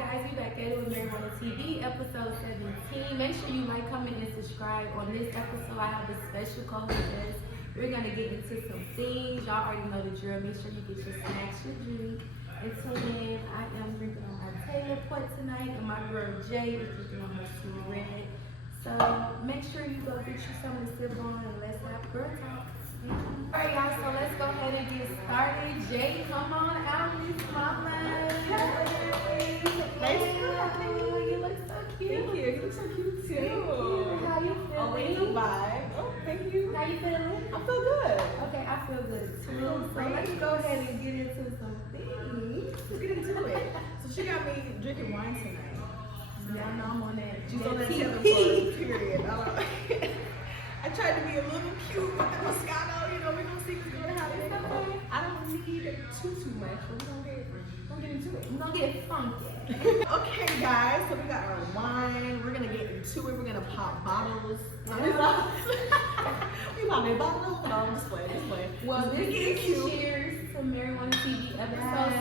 guys, we back at it with Marijuana TV, episode 17. Make sure you like, comment, and subscribe. On this episode, I have a special co-host. We're gonna get into some things. Y'all already know the drill. Make sure you get your snacks, your drink. Until then, I am drinking on my Taylor Port tonight, and my girl Jay is drinking on her Sweet Red. So make sure you go get you something to sip on, and let's have girl talk. Alright, y'all, so let's go ahead and get started. Jay, come on out, Miss Mama. Hey. Nice to have you. You look so cute. Thank you. You look so cute too. Thank you. How you feeling? Always a vibe. Oh, thank you. How you feeling? I feel good. Okay, I feel good too. So let's go ahead and get into some things. Let's get into it. So she got me drinking wine tonight. Y'all know I'm on that. She's on that Taylor Port, period. I tried to be a little cute with the Moscato. You know, we're gonna see what's gonna happen. I don't need too much, but we're gonna get into it. We're gonna get funky. Okay, guys, so we got our wine. We're gonna get into it. We're gonna pop bottles. We pop a bottle. No, just play. Well, this is cheers to Marijuana TV, episode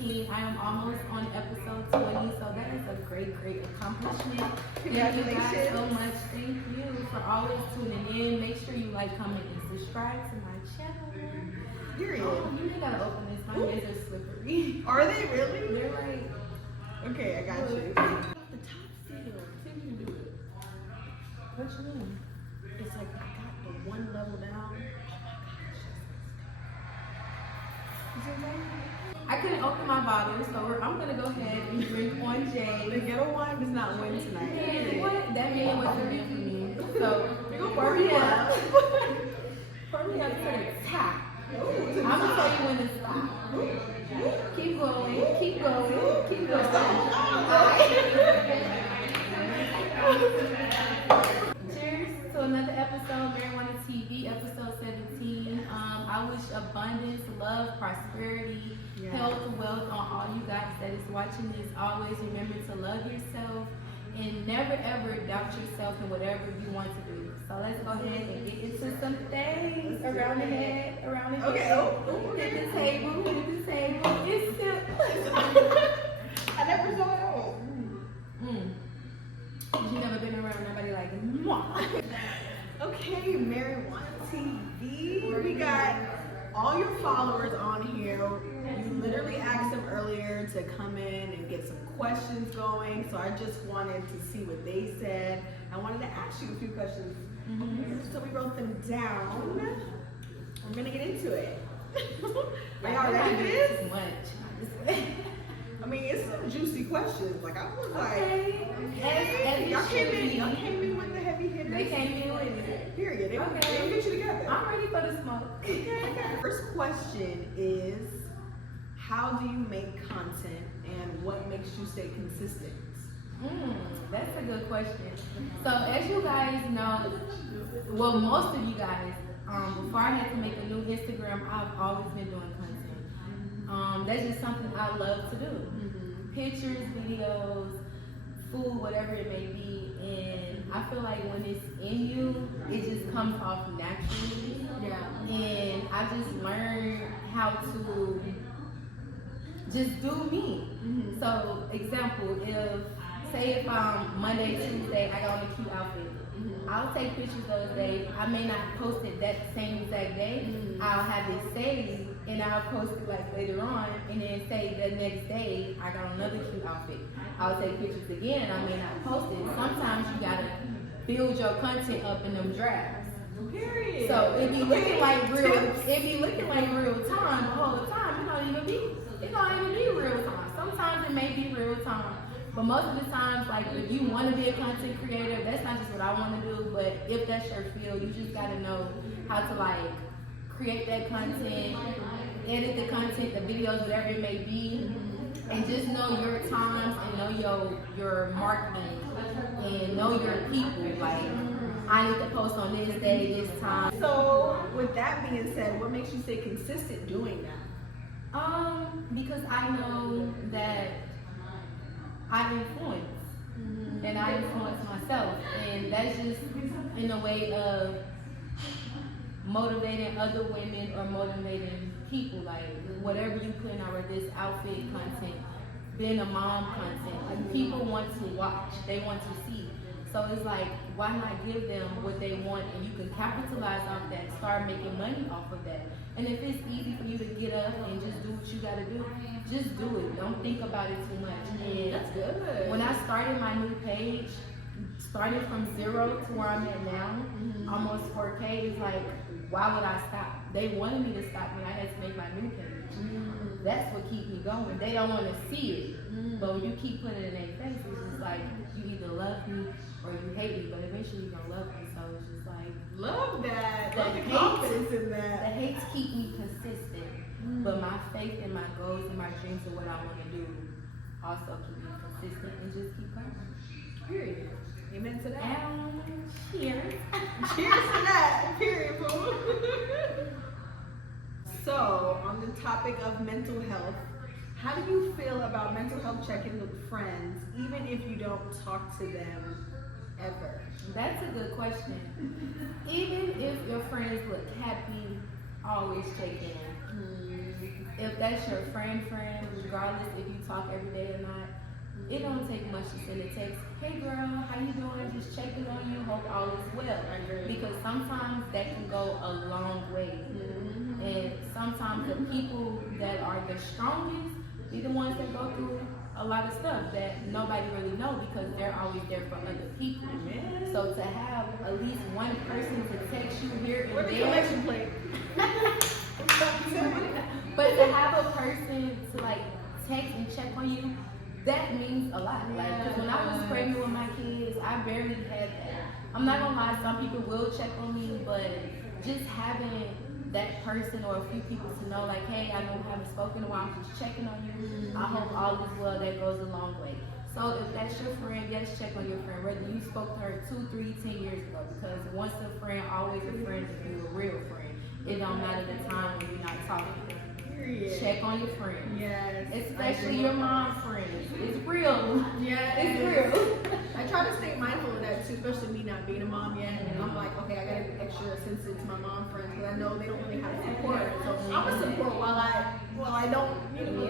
17. I am almost on episode 20, so that is a great accomplishment. Thank you guys so much. Thank you for always tuning in. Make sure you like, comment, and subscribe to my channel. Period. Oh, you ain't gotta open this. My hands are slippery. Are they really? They're like, okay, I got you. The top seal. See if you can do it. what you mean? It's like I got the one level down. I couldn't open my bottle, so I'm gonna go ahead and drink on Jay. The ghetto wine does not win tonight. Man, what? That man wasn't meant for me. So, You're gonna pour me up. Pour me up to the top. I'm gonna tell you when to stop. Keep going, keep going, keep going. Cheers to another episode, Marijuana TV, episode 17. I wish abundance, love, prosperity, health, wealth on all you guys that is watching this. Always remember to love yourself and never ever doubt yourself in whatever you want to do. So let's go ahead and get into some things around the head, around the head. Okay. Hit the table, hit the table. It's still. I never saw it all. You never been around nobody like mwah. Okay, Marijuana TV. We got all your followers on here. You literally asked them earlier to come in and get some questions going. So I just wanted to see what they said. I wanted to ask you a few questions. So we wrote them down. I'm gonna get into it. Are y'all ready for this? I mean, it's some juicy questions. Like I was like, y'all came in with the heavy hitters. They came in with it. Period. They will get you together. I'm ready for the smoke. Okay. First question is, how do you make content and what makes you stay consistent? That's a good question. So as you guys know, well, most of you guys, before I had to make a new Instagram, I've always been doing content. That's just something I love to do. Pictures, videos, food, whatever it may be. And I feel like when it's in you, it just comes off naturally. Yeah. And I just learned how to just do me. So, example, if Monday, Tuesday, I got on a cute outfit, I'll take pictures those days. I may not post it that same exact day. I'll have it saved and I'll post it like later on, and then say the next day I got another cute outfit. I'll take pictures again. I may not post it. Sometimes you gotta build your content up in them drafts. Period. So it be looking like real time the whole time. It don't even be real time. Sometimes it may be real time. But most of the times, like, if you want to be a content creator, that's not just what I want to do, but if that's your field, you just got to know how to, like, create that content, edit the content, the videos, whatever it may be, and just know your times and know your marketing and know your people. Like, I need to post on this day, this time. So, with that being said, what makes you stay consistent doing that? Because I know that I influence, and I influence myself, and that's just in a way of motivating other women or motivating people. Like whatever you put in our this outfit content, being a mom content. Like people want to watch, they want to see. So it's like, why not give them what they want and you can capitalize off that, start making money off of that. And if it's easy for you to get up and just do what you gotta do, just do it. Don't think about it too much. And that's good. when I started my new page, started from 0 to where I'm at now, almost 4K, it's like, why would I stop? They wanted me to stop when I had to make my new page. That's what keeps me going. They don't want to see it, but when you keep putting it in their face, it's just like, you either love me or you hate me, but eventually you're going to love me. So it's just like, love that. The Love the confidence in that. The hates keep me consistent, but my faith and my goals and my dreams and what I want to do also keep me consistent and just keep going. Period. Amen to that. And cheers. Cheers to that. Period, boo. So, on the topic of mental health, how do you feel about mental health check-ins with friends, even if you don't talk to them ever? That's a good question. Even if your friends look happy, always check in. If that's your friend, regardless if you talk every day or not, it don't take much to send a text. Hey girl, how you doing? Just checking on you. Hope all is well. Because sometimes that can go a long way. And sometimes the people that are the strongest be the ones that go through a lot of stuff that nobody really know because they're always there for other people. So to have at least one person to text you here and there. Collection plate. But to have a person to like text and check on you, that means a lot. Like, cause when I was pregnant with my kids, I barely had that. I'm not gonna lie, some people will check on me, but just having that person or a few people to know, like, hey, I know we haven't spoken in a while, I'm just checking on you. I hope all is well. That goes a long way. So if that's your friend, yes, check on your friend. Whether you spoke to her 2, 3, 10 years ago, because once a friend, always a friend if you're a real friend. It don't matter the time when you're not talking. Period. Check on your friends. Yes. Especially your mom friends. It's real. Yeah, It's real. I try to stay mindful of that too, especially me not being a mom yet. And I'm like, okay, I gotta be extra sensitive to my mom friends because I know they don't really have support. So I'm gonna support while I don't,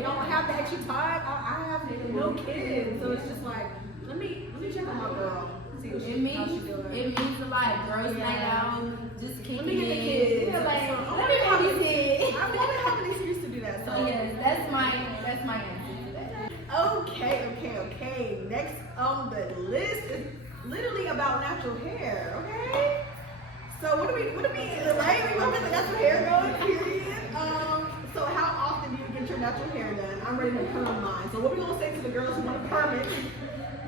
don't have the extra time. I have no kids, so it's just like, let me check on my girl. See how she's doing. It means a lot. Girls night out, just kick Let me get the kids. Yeah, like, So, let me have these kids. I want to have an excuse to do that. So Yes, that's my answer to that. Okay. Next on the list is literally about natural hair. Okay. So what do we right? We want to get the natural hair going. Period. So how often do you get your natural hair done? I'm ready to perm mine. So what we gonna say to the girls who want to perm it?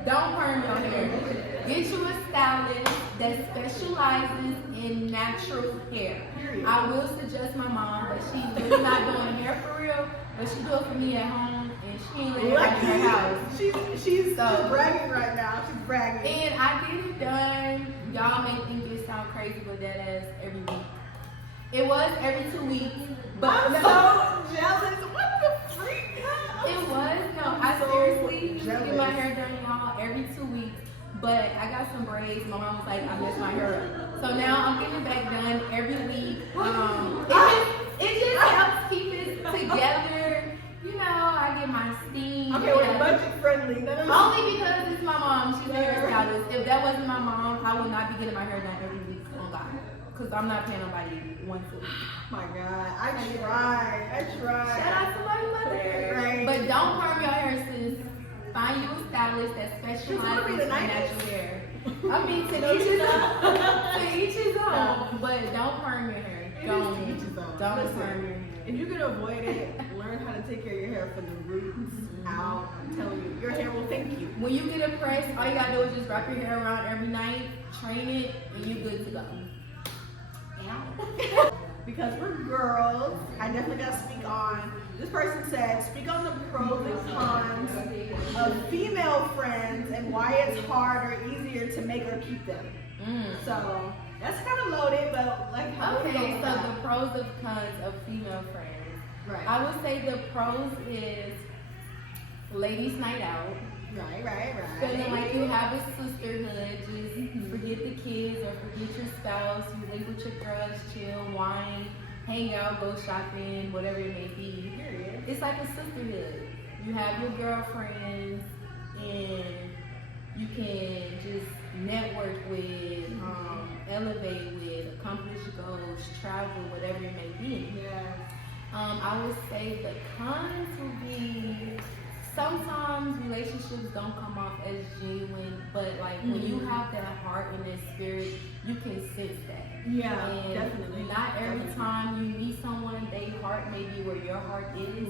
Don't perm your hair. Get you a stylist that specializes in natural hair. Period. I will suggest my mom, but she's really not doing hair for real. But she do it for me at home, and she ain't letting it in her house. She's bragging right now. She's bragging. And I get it done. Y'all may think it sound crazy, but that is every week. It was every 2 weeks, but I'm so jealous. What the freak? it was I seriously used to get my hair done, y'all, every 2 weeks. But I got some braids. My mom was like, I messed my hair up. So now I'm getting it back done every week. It just helps keep it together. I get my steam. Okay, we're budget friendly. Only because it's my mom. She's a hairstylist. If that wasn't my mom, I would not be getting my hair done every week. Oh God, because I'm not paying nobody once a week. Oh my God, I tried. Shout out to my mother. Right. But don't perm your hair, sis. Find you a stylist that specializes in natural hair. I mean, to each his own. To each his own. But don't perm your hair. Don't perm your hair. If you can avoid it, learn how to take care of your hair from the roots out. I'm telling you, your hair will thank you. When you get it pressed, all you gotta do is just wrap your hair around every night, train it, and you're good to go. Because we're girls, I definitely gotta speak on. This person said, speak on the pros and cons of female friends and why it's hard or easier to make or keep them. So that's kind of loaded, but like how okay, so the pros and cons of female friends. Right. I would say the pros is ladies' night out. Right. Feeling like you have a sisterhood. Just forget the kids or forget your spouse. You link with your girls, chill, wine, hang out, go shopping, whatever it may be. Period. It's like a sisterhood. you have your girlfriends, and you can just network with, elevate with, accomplish goals, travel, whatever it may be. Yes. I would say the cons would be sometimes relationships don't come off as genuine, but like when you have that heart and that spirit, you can sense that. Yeah, And definitely. not every time you meet someone, their heart may be where your heart is.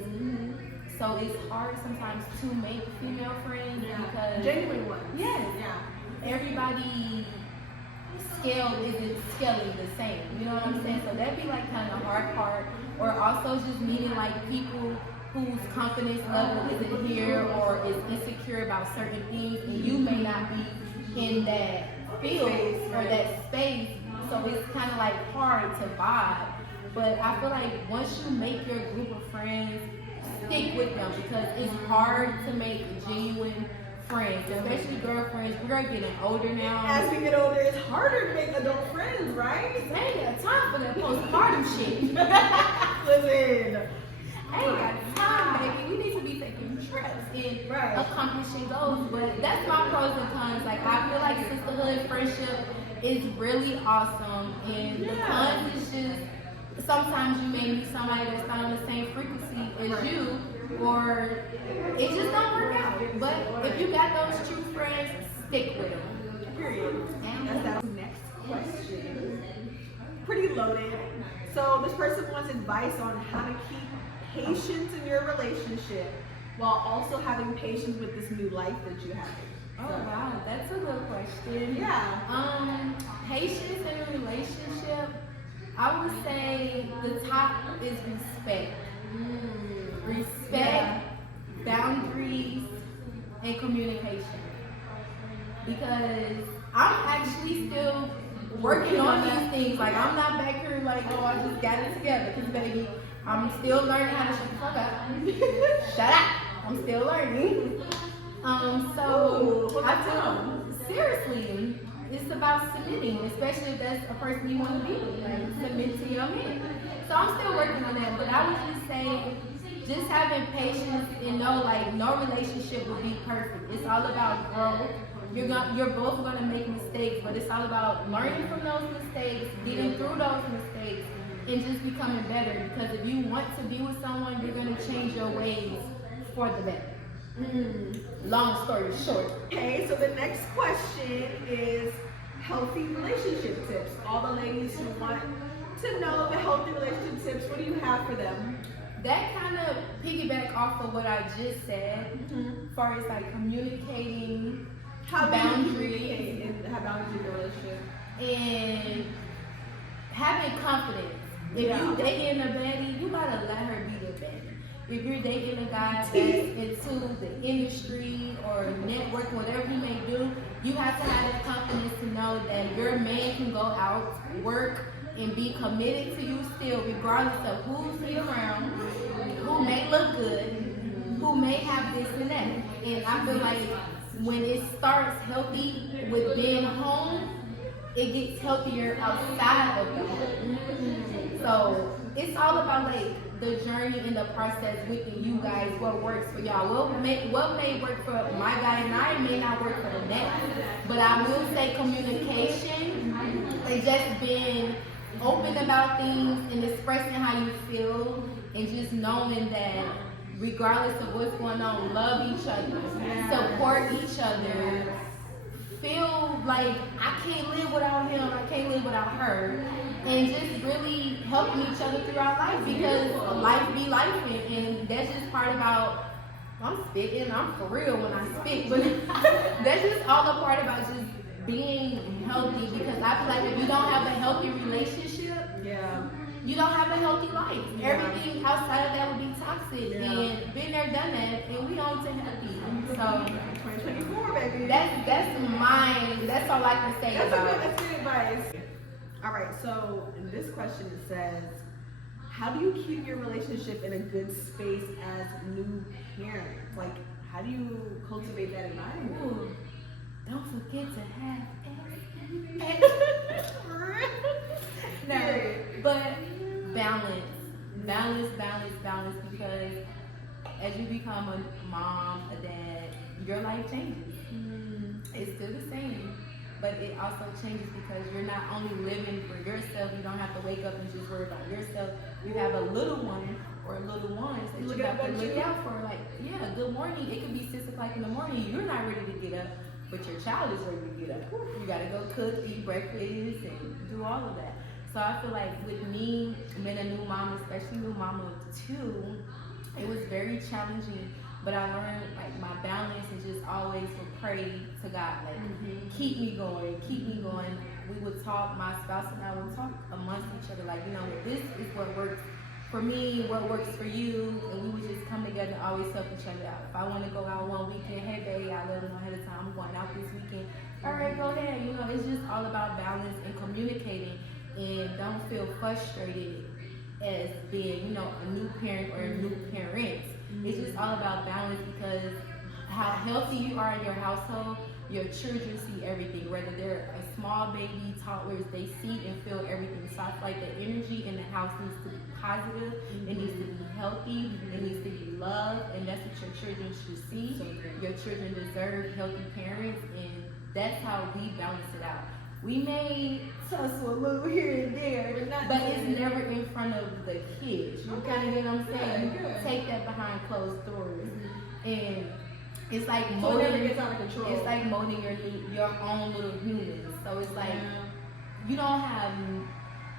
So it's hard sometimes to make female friends because Genuine ones. yes, Yeah. everybody scale isn't scaling the same. You know what I'm saying? So that'd be like kind of the hard part. Or also just meeting like people whose confidence level isn't here or is insecure about certain things, and you may not be in that field or that space. So it's kind of like hard to vibe. But I feel like once you make your group of friends, stick with them because it's hard to make genuine friends, especially girlfriends. We're getting older now. As we get older, it's harder to make adult friends, right? I ain't got time for that postpartum shit. Listen. I ain't got time, baby. We need to be taking trips and accomplishing goals. But that's my pros and cons. Like I feel like sisterhood friendship is really awesome, and the cons is just sometimes you may meet somebody that's not on the same frequency as you, or it just don't work out. But if you got those true friends, stick with them. Period. And that's our next question. Pretty loaded. So this person wants advice on how to keep patience in your relationship while also having patience with this new life that you have. Oh wow, that's a good question. Yeah. Patience in a relationship, I would say the top is respect. Respect, boundaries, and communication. Because I'm actually still working on these things. Like I'm not back here like, oh, I just got it together. Because baby, I'm still learning how to shut the fuck up. Shut up. I'm still learning. So I feel seriously, it's about submitting, especially if that's a person you want to be with. Like submit to your man. So I'm still working on that. But I would just say, just having patience and know like no relationship will be perfect. It's all about growth. You're both gonna make mistakes, but it's all about learning from those mistakes, getting through those mistakes, and just becoming better. Because if you want to be with someone, you're gonna change your ways for the better. Long story short. Okay, so the next question is healthy relationship tips. All the ladies who want to know the healthy relationship tips, what do you have for them? That kind of piggyback off of what I just said, as far as like communicating, boundaries, and have boundaries in your relationship, and having confidence. If you dating a baddie, you gotta let her be the baddie. If you're dating a guy that's into the industry or network, whatever he may do, you have to have that confidence to know that your man can go out, work, and be committed to you still, regardless of who's he around, who may look good, who may have this and that. And I feel like when it starts healthy with being home, it gets healthier outside of the home. So it's all about like the journey and the process within you guys, what works for y'all. What may work for my guy and I may not work for the next. But I will say communication and just being open about things and expressing how you feel and just knowing that regardless of what's going on, love each other, support each other, feel like I can't live without him, I can't live without her, and just really helping each other throughout life because life be life, and that's just part about, I'm spitting, I'm for real when I spit, but that's just all a part about just being healthy, because I feel like if you don't have a healthy relationship, you don't have a healthy life. Everything outside of that would be toxic, and been there, done that, and we on to healthy. So 2024, baby. That's all I can say about it. That's good advice. All right, so in this question it says, how do you keep your relationship in a good space as new parents? Like, how do you cultivate that environment? Ooh, don't forget to have no, but balance, because as you become a mom, a dad, your life changes. It's still the same, but it also changes because you're not only living for yourself. You don't have to wake up and just worry about yourself. You have a little one or little ones that you have to look out for. Like, yeah, good morning. It could be 6 o'clock in the morning. You're not ready to get up, but your child is ready to get up. You gotta go cook, eat breakfast, and do all of that. So I feel like with me being a new mom, especially new mama of 2, it was very challenging. But I learned like my balance and just always would pray to God, like keep me going, keep me going. We would talk, my spouse and I would talk amongst each other, like, you know, this is what works for me, what works for you, and we would just come together and always help each other out. If I want to go out one weekend, hey babe, I let them know ahead of time I'm going out this weekend. All right, go ahead. You know, it's just all about balance and communicating, and don't feel frustrated as being, you know, a new parent or a new parent. It's just all about balance because how healthy you are in your household, your children see everything. Whether they're a small baby, toddlers, they see and feel everything. So I feel like the energy in the house needs to be positive, it needs to be healthy, it needs to be loved, and that's what your children should see. Your children deserve healthy parents, and that's how we balance it out. We may tussle a little here and there, but it's never in front of the kids. You kind of get what I'm saying? Take that behind closed doors, and it's like molding. So it never gets out of control. It's like molding your own little humans. So it's like you don't have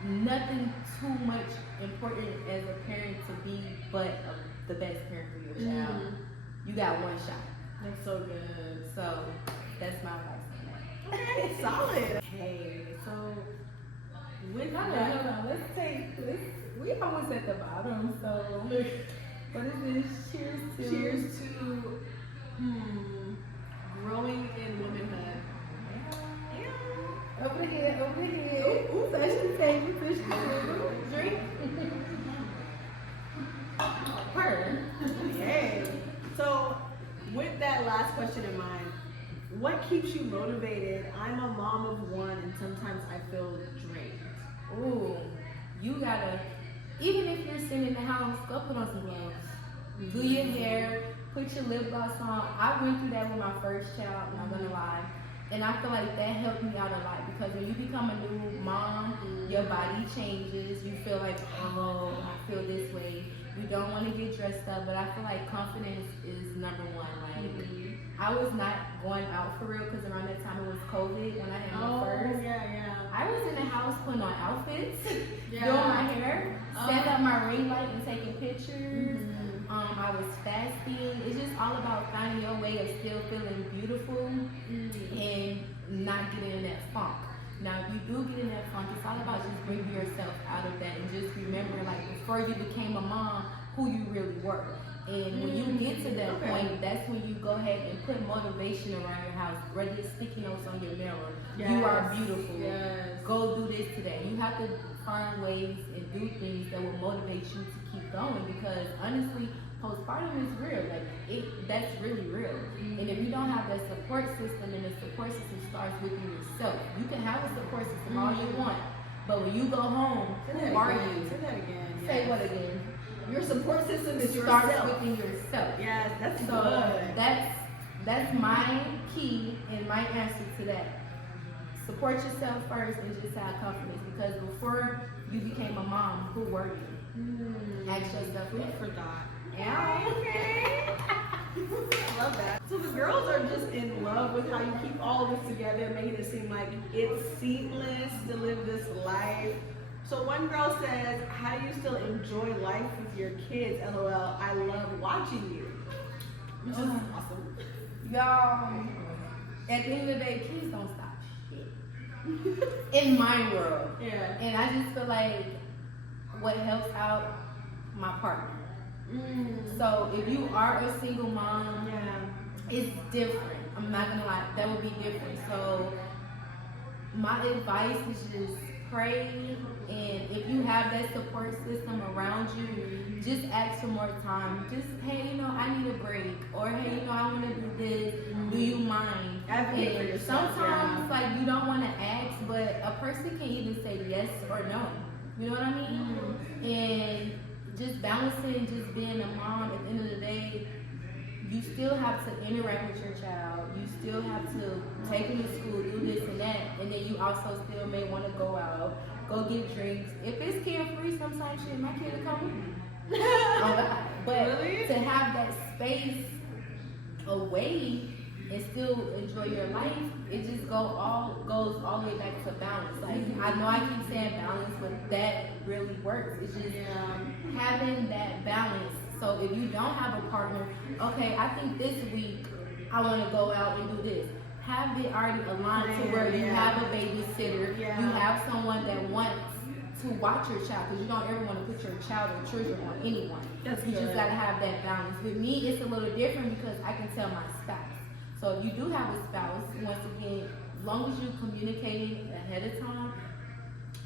nothing too much important as a parent to be, but the best parent for your child. You got one shot. That's so good. So that's my advice. Okay, solid. Okay, so with Hold on. Let's take this. We almost at the bottom, so what is this? Cheers to growing in womanhood. Over here. Ooh, session table, drink. Her. Okay. So with that last question in mind, what keeps you motivated? I'm a mom of 1 and sometimes I feel drained. Ooh, you gotta, even if you're sitting in the house, go put on some gloves. Do your hair, put your lip gloss on. I went through that with my first child, I'm not gonna lie. And I feel like that helped me out a lot because when you become a new mom, your body changes. You feel like, oh, I feel this way. You don't want to get dressed up, but I feel like confidence is number 1. Like, I was not going out for real because around that time it was COVID when I had my first. I was in the house putting on outfits, doing my hair, setting up my ring light and taking pictures. I was fasting. It's just all about finding your way of still feeling beautiful and not getting in that funk. Now, if you do get in that funk, it's all about just bringing yourself out of that and just remember, like, before you became a mom, who you really were. And when you get to that point, that's when you go ahead and put motivation around your house. Whether it's sticky notes on your mirror, you are beautiful. Go do this today. You have to find ways and do things that will motivate you to keep going because honestly, postpartum is real. Like that's really real. And if you don't have that support system, and the support system starts with you yourself. You can have a support system all you want, but when you go home, who are you? Say that again. Say what again? Your support system is starts yourself. within yourself. Yes, that's so good. That's my key and my answer to that. Support yourself first and just have confidence because before you became a mom, who were you? Ask yourself. We forgot. Yeah, okay. I love that. So the girls are just in love with how you keep all of this together, making it seem like it's seamless to live this life. So one girl says, how do you still enjoy life with your kids? LOL, I love watching you. Which is awesome. Y'all, at the end of the day, kids don't stop shit. In my world. Yeah. And I just feel like what helps out my partner. So if you are a single mom, it's different. I'm not gonna lie, that would be different. So my advice is just pray, and if you have that support system around you, just ask for more time. Just, hey, I need a break, or hey, I want to do this. Do you mind? Advocate for yourself. Sometimes, like, you don't want to ask, but a person can either say yes or no. You know what I mean? And just balancing, just being a mom. At the end of the day, you still have to interact with your child. You still have to take them to school, do this and that, and then you also still may want to go out, go get drinks. If it's kid free, sometimes shit, my kid will come with me. But Really? to have that space away and still enjoy your life, it just goes all the way back to balance. Like I know I keep saying balance, but that really works. It's just having that balance. So if you don't have a partner, okay, I think this week I want to go out and do this. Have it already aligned to where you have a babysitter, you have someone that wants to watch your child, because you don't ever want to put your child or children on anyone. You just got to have that balance. With me, it's a little different because I can tell my spouse. So if you do have a spouse, once again, as long as you communicating ahead of time,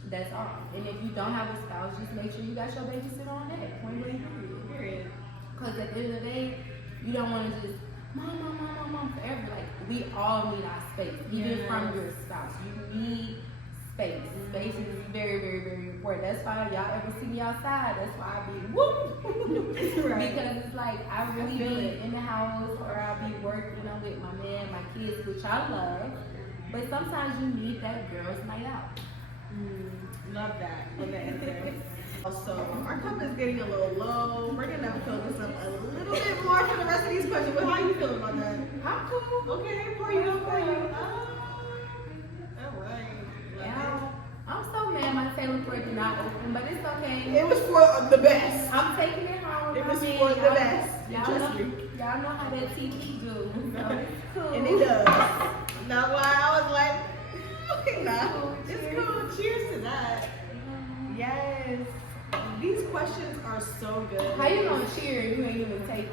that's all. And if you don't have a spouse, just make sure you got your babysitter on that. Point blank period. Because at the end of the day, you don't want to just mom forever. Like we all need our space, even from your spouse. You need space. Space is very, very, very important. That's why y'all ever see me outside. That's why I be whoop. Because it's like I really be in the house or I'll be working with my man, my kids, which I love. But sometimes you need that girls' night out. Love that. Love that answer. Also, our cup is getting a little low. We're gonna fill this up a little bit more for the rest of these questions. But how you feeling about that? I'm cool. Okay, pour you. All right. Yeah. I'm so mad my Taylor Port did not open, but it's okay. It was for the best. I'm taking it home. It was for the best. Y'all know how that TV do. So it's cool. And it does. That's why I was like, nah, it's cool. Cheers to that. Yes. These questions are so good. How you gonna cheer and you ain't even take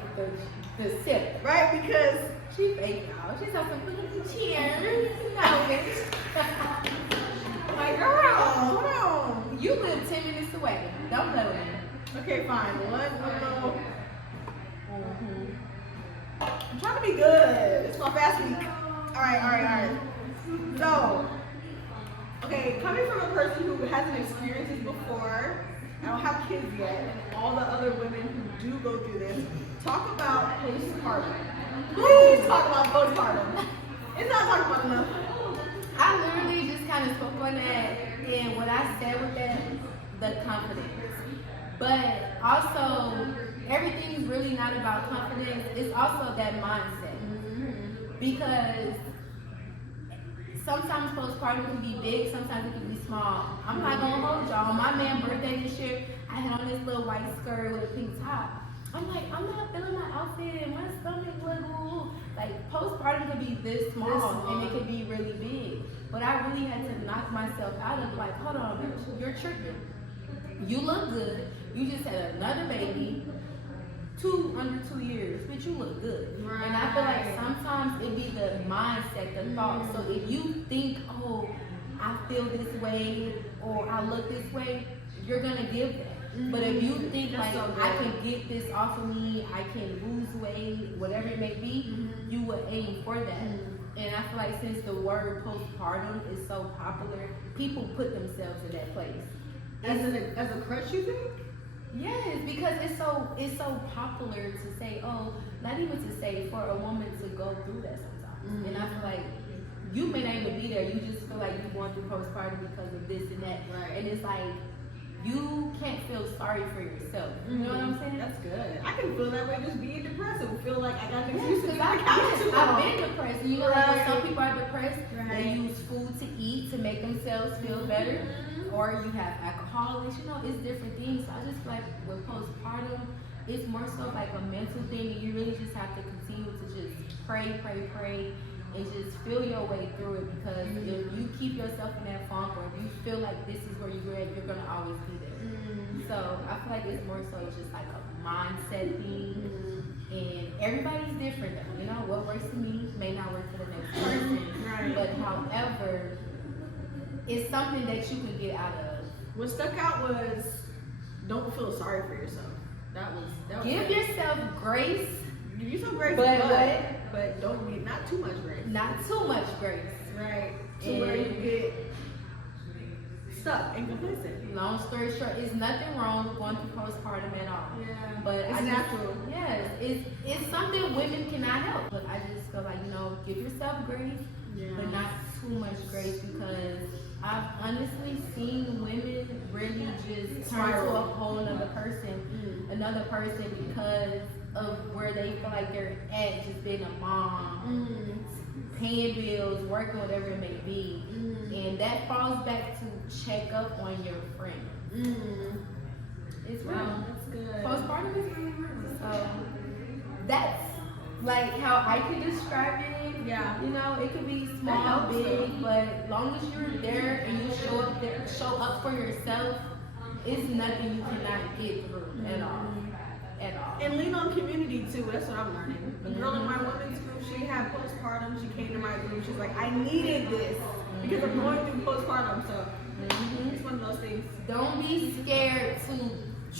the sip? Right, because she fake y'all. She's like, cheers. No, bitch. My girl, hold on. You live 10 minutes away. Don't let them. Okay, fine. One more. I'm trying to be good. It's my fast week. All right. So, okay, coming from a person who hasn't experienced this before, I don't have kids yet, and all the other women who do go through this, talk about postpartum. Please talk about postpartum. It's not talked about enough. I literally just kind of spoke on that, and what I said with that, the confidence. But also, everything's really not about confidence. It's also that mindset. Because sometimes postpartum can be big, sometimes it can be small. I'm not gonna hold y'all. My man's birthday this year, I had on this little white skirt with a pink top. I'm like, I'm not feeling my outfit and my stomach wiggle. Like postpartum could be this small and it could be really big. But I really had to knock myself out of like, hold on, bitch, you're tripping. You look good. You just had another baby. Under 2 years, but you look good. Right. And I feel like sometimes it be the mindset, the thought. So if you think, oh, I feel this way or I look this way, you're gonna give that. But if you think like I can get this off of me, I can lose weight, whatever it may be, you would aim for that. And I feel like since the word postpartum is so popular, people put themselves in that place. As a crutch, you think? Yes, because it's so popular to say, oh, not even to say for a woman to go through that sometimes. And I feel like you may not even be there. You just feel like you're going through postpartum because of this and that. Right. And it's like you can't feel sorry for yourself. You know what I'm saying? That's good. I can feel that way just being depressed and feel like I got an excuse to be I've been depressed. You know, like when some people are depressed, they use food to eat to make themselves feel better. Or you have alcoholics, it's different things. So I just feel like with postpartum, it's more so like a mental thing, and you really just have to continue to just pray, and just feel your way through it. Because if you keep yourself in that funk, or if you feel like this is where you're at, you're gonna always be there. So I feel like it's more so just like a mindset thing, and everybody's different. What works for me may not work for the next person. But however, it's something that you can get out of. What stuck out was don't feel sorry for yourself. That was give yourself grace. Give yourself grace, but don't need not too much grace. Not too much grace. Right. To where you get stuck and complacent. Long story short, it's nothing wrong with going through postpartum at all. Yeah. But It's natural. Yes, it's something women cannot help. But I just feel like, give yourself grace, but not too much grace, because I've honestly seen women really just turn to a whole other person because of where they feel like they're at, just being a mom, paying bills, working, whatever it may be. And that falls back to check up on your friend. It's real. That's good. Postpartum is really real. So that's like how I could describe it. Yeah. It could be small, big, but as long as you're there and you show up for yourself, it's nothing you cannot get through at all. At all. And lean on community too. That's what I'm learning. The girl in my women's group, she had postpartum. She came to my group. She's like, I needed this because I'm going through postpartum. So it's one of those things. Don't be scared to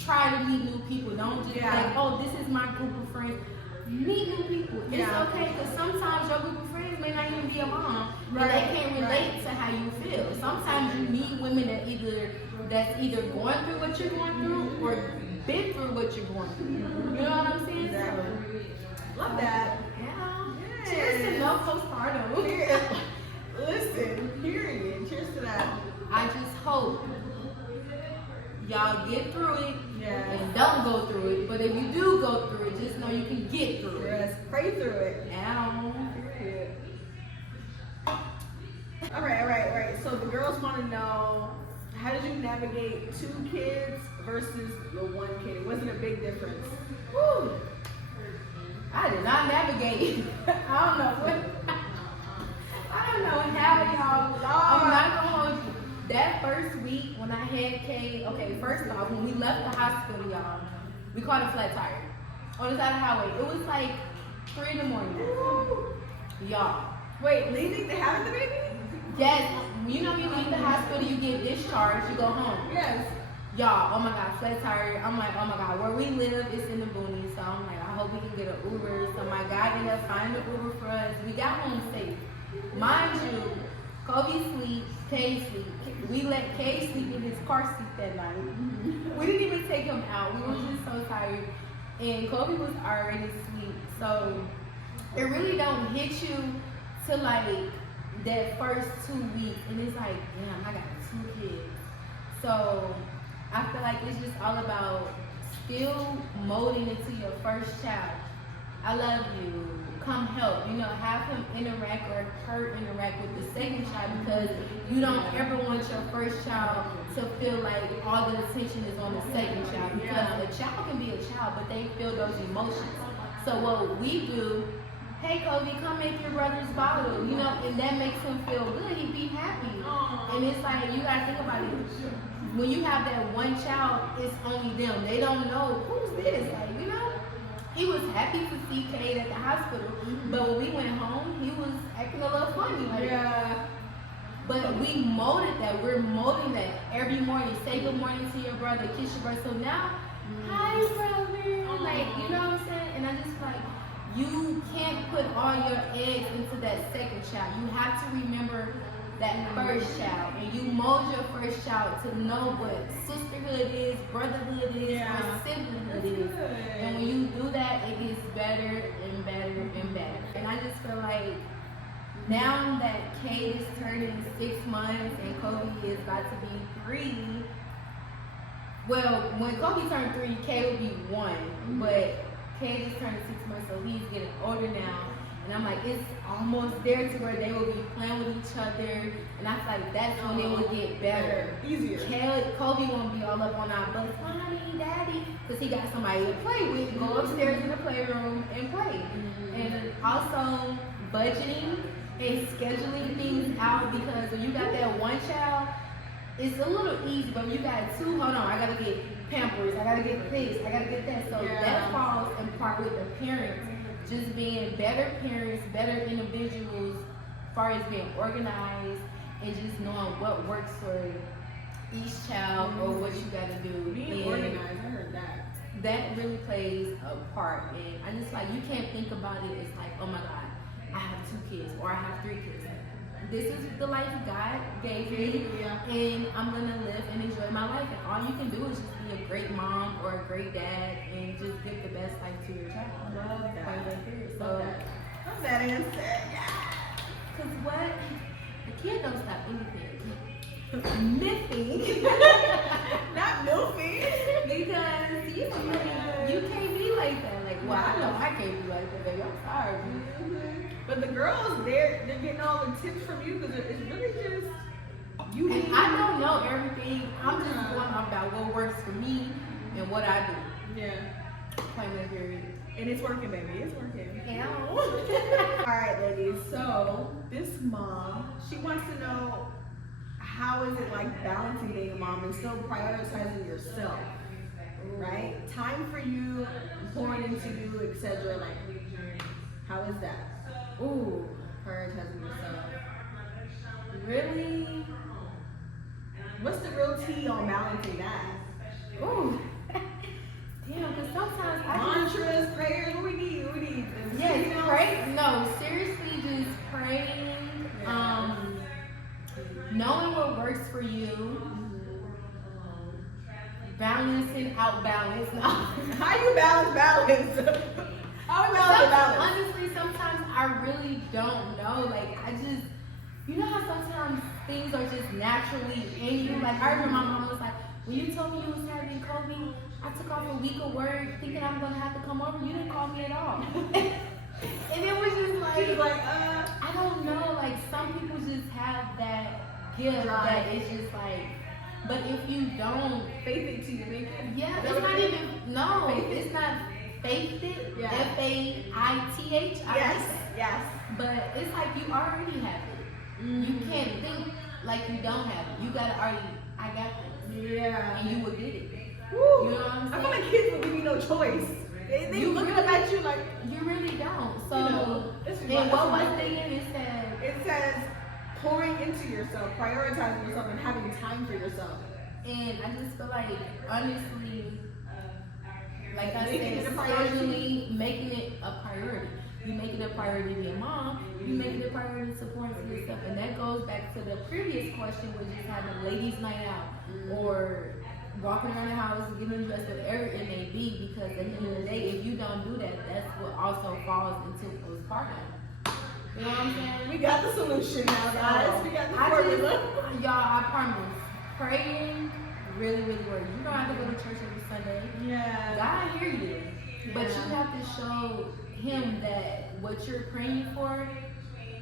try to meet new people. Don't just like, oh, this is my group of friends. Meet new people. It's okay, because sometimes your group of friends may not even be a mom, but they can't relate to how you feel. Sometimes you meet women that's either going through what you're going through or been through what you're going through. You know what I'm saying? Exactly. Love that. Yeah. Yes. Cheers to no postpartum. Listen, period. Cheers to that. I just hope y'all get through it and don't go through it. But if you do go through it, just know you can get through it. Yes, pray through it. Ow. Period. All right. So the girls want to know, how did you navigate 2 kids versus the 1 kid? Was it a big difference? Whew. I did not navigate. I don't know how y'all. I'm not gonna hold you. That first week when I had Kay, okay, first off, when we left the hospital, y'all, we caught a flat tire on the side of the highway. It was like 3 in the morning. Y'all. Wait, leaving to having the baby? Yes, when you leave the hospital, you get discharged, you go home. Yes. Y'all, oh my God, flat tire. I'm like, oh my God, where we live, it's in the boonies. So I'm like, I hope we can get an Uber. So my guy ended up finding an Uber for us. We got home safe. Mind you, Kobe sleep, Kay sleep. We let Kay sleep in his car seat that night. We didn't even take him out. We were just so tired. And Kobe was already asleep. So it really don't hit you to like that first 2 weeks. And it's like, damn, I got 2 kids. So I feel like it's just all about still molding into your first child. I love you. Come help. Have him interact or her interact with the second child, because you don't ever want your first child to feel like all the attention is on the second child. Because a child can be a child, but they feel those emotions. So what we do, hey Kobe, come make your brother's bottle, and that makes him feel good. He'd be happy. And it's like, you gotta think about it. When you have that one child, it's only them. They don't know who's this. He was happy to see Kate at the hospital, but when we went home, he was acting a little funny. But we molded that. We're molding that every morning. Say good morning to your brother, kiss your brother. So now, hi brother. You know what I'm saying? And I just you can't put all your eggs into that second child. You have to remember that first child, and you mold your first child to know what sisterhood is, brotherhood is, what siblinghood is. And when you do that, it gets better and better and better. And I just feel like now that Kate is turning 6 months and Kobe is about to be 3. Well, when Kobe turned 3, Kate will be 1, but Kate is turning 6 months, so he's getting older now. And I'm like, it's almost there to where they will be playing with each other. And I feel like that's when it will get better. Easier. Kobe won't be all up on our butts, mommy, daddy, because he got somebody to play with. Go upstairs in the playroom and play. And also budgeting and scheduling things out, because when you got that one child, it's a little easy, but when you got 2, hold on, I gotta get Pampers, I gotta get this, I gotta get that. So that falls in part with the parents. Just being better parents, better individuals, as far as being organized and just knowing what works for each child or what you gotta do. Being organized, I heard that. That really plays a part. And I just you can't think about it as like, oh my God, I have 2 kids or I have 3 kids. this is the life God gave me, and I'm gonna live and enjoy my life. And all you can do is just be a great mom or a great dad, and just give the best life to your child. Love that. Point blank period. So, Love that answer. cause what the kid don't stop anything. Miffy. Not milfy. Because you can't be like that. Like, well, I know I can't be like that, baby. I'm sorry. But the girls, they're getting all the tips from you because it's really just you. And I don't know everything. I'm just going off about what works for me and what I do. Yeah. Point blank period. And it's working, baby. It's working. Hell. All right, ladies. So this mom, she wants to know, how is it like balancing being a mom and still prioritizing yourself, right? Time for you, pouring into you, etc. Like, how is that? Ooh, Prioritizing yourself. really? What's the real tea on balancing that? Ooh. Damn, because sometimes Mantras, prayers, what we need? Yes, pray. No, seriously, just praying. Knowing what works for you. Balancing out balance. How you balance? How we balance? Honestly, sometimes I really don't know. Like, I just, you know how sometimes things are just naturally in you. Like, I remember my mom was like, when you told me you was having COVID, I took off a week of work thinking I'm gonna have to come over. You didn't call me at all. And it was just like, I don't know. Like, some people just have that gift that it's just like, but if you don't faith it to you, make it. Yeah, it's not even, no, it's not faith it, Yeah. Faith. Yes. But it's like you already have it. You can't think like you don't have it. You gotta already, I got this. Yeah. And you will get it. Woo. You know what I'm saying? I feel like kids will give you no choice. They You looking really- up at you like, You really don't. So, you know, and what was the thing it said? It says pouring into yourself, prioritizing yourself, and having time for yourself. And I just feel like, honestly, like I Making it said, a priority. scheduling, making it a priority. You make it a priority to be a mom, you make it a priority to support yourself. And that goes back to the previous question, which is having ladies' night out, or walking around the house, getting dressed, whatever it may be, because at the end of the day, if you don't do that, that's what also falls into postpartum. You know what I'm saying? We got the solution now, guys. We got the formula. Y'all, I promise, praying really, really works. You don't have to go to church every Sunday. Yeah. God hear you, but you have to show Him that what you're praying for,